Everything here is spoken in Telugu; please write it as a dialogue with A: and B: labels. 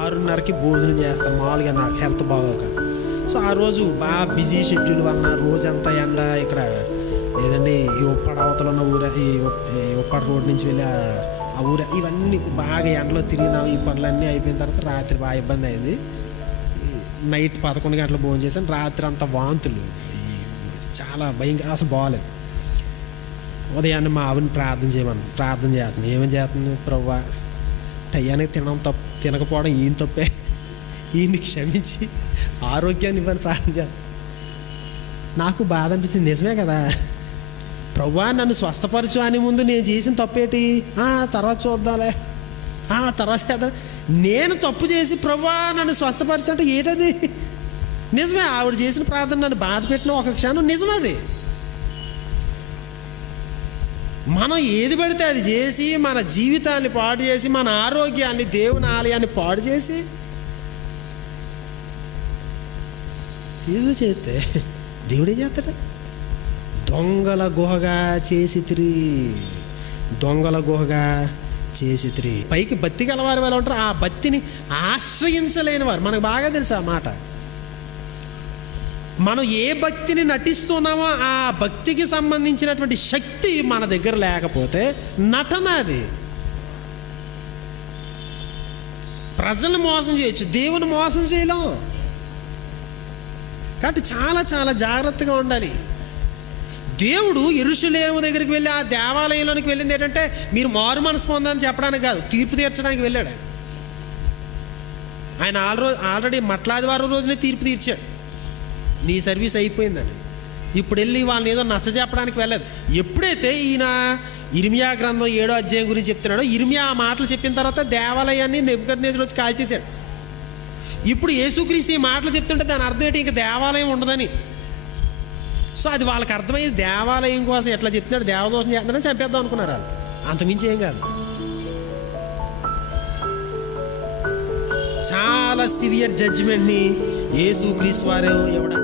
A: ఆరున్నరకి భోజనం చేస్తాను. మామూలుగా నాకు హెల్త్ బాగోక. సో ఆ రోజు బాగా బిజీ షెడ్యూల్ వలన రోజంతా ఎండ ఇక్కడ ఏదండి ఈ ఉప్పడ అవతల ఉన్న ఊర ఈ ఉప్పడ రోడ్ నుంచి వెళ్ళి ఆ- ఊర. ఇవన్నీ బాగా ఎండలో తిరిగినాం. ఈ పనులన్నీ అయిపోయిన తర్వాత రాత్రి బాగా ఇబ్బంది అయింది నైట్ పదకొండు గంటలు భోజనం చేశాను. రాత్రి అంతా వాంతులు. చాలా భయంకర అసలు బాగాలేదు. ఉదయాన్నే మా ఆవిడని ప్రార్థన చేయమని ప్రార్థన చేస్తుంది ఏమని చేస్తుంది ప్రవ్వా టయానికి తినడం తప్పు తినకపోవడం ఈయన తప్పే ఈయన్ని క్షమించి ఆరోగ్యాన్ని ఇవ్వని ప్రార్థన చేస్తాను నాకు బాధ అనిపించింది నిజమే కదా ప్రవ్వా నన్ను స్వస్థపరచు అని ముందు నేను చేసిన తప్పేటి "ఆ, తర్వాత చూద్దాంలే "ఆ, తర్వాత చేద్దాం నేను తప్పు చేసి ప్రవ్వా నన్ను స్వస్థపరచు అంటే ఏంటది నిజమే ఆవిడ చేసిన ప్రార్థన నన్ను బాధ పెట్టిన ఒక క్షణం నిజమది మనం ఏది పెడితే అది చేసి మన జీవితాన్ని పాడు చేసి మన ఆరోగ్యాన్ని దేవుని ఆలయాన్ని పాడు చేసి ఏదో చేస్తే దేవుడే చేస్తాడు? దొంగల గుహగా చేసి దొంగల గుహగా చేసి పైకి బత్తి గలవారు వాళ్ళు ఉంటారు. ఆ బత్తిని ఆశ్రయించలేని వారు మనకు బాగా తెలుసు ఆ మాట. మనం ఏ భక్తిని నటిస్తున్నామో ఆ భక్తికి సంబంధించినటువంటి శక్తి మన దగ్గర లేకపోతే నటన అది. ప్రజలను మోసం చేయొచ్చు దేవుని మోసం చేయలేం. కాబట్టి చాలా చాలా జాగ్రత్తగా ఉండాలి. దేవుడు ఎరుషులేము దగ్గరికి వెళ్ళి ఆ దేవాలయంలోనికి వెళ్ళింది ఏంటంటే మీరు మారు మనసు పొందని చెప్పడానికి కాదు తీర్పు తీర్చడానికి వెళ్ళాడు ఆయన. ఆయన ఆల్రో ఆల్రెడీ మట్లాదివారం రోజునే తీర్పు తీర్చాడు. నీ సర్వీస్ అయిపోయిందని. ఇప్పుడు వెళ్ళి వాళ్ళని ఏదో నచ్చ చెప్పడానికి వెళ్ళదు. ఎప్పుడైతే ఈయన ఇరిమియా గ్రంథం ఏడో అధ్యాయం గురించి చెప్తున్నాడో ఇరిమియా ఆ మాటలు చెప్పిన తర్వాత దేవాలయాన్ని నెబ్బద్నేశ్వరు వచ్చి కాల్చేశాడు. ఇప్పుడు యేసుక్రీస్తు ఈ మాటలు చెప్తుంటే దాని అర్థం ఏంటి? ఇంకా దేవాలయం ఉండదని. సో అది వాళ్ళకి అర్థమైంది. దేవాలయం కోసం ఎట్లా చెప్తున్నాడు? దేవదోషం చేస్తున్నాడని చంపేద్దాం అనుకున్నారు వాళ్ళు. అంతమించి ఏం కాదు. చాలా సివియర్ జడ్జిమెంట్ని యేసుక్రీస్తు వారు ఎవడ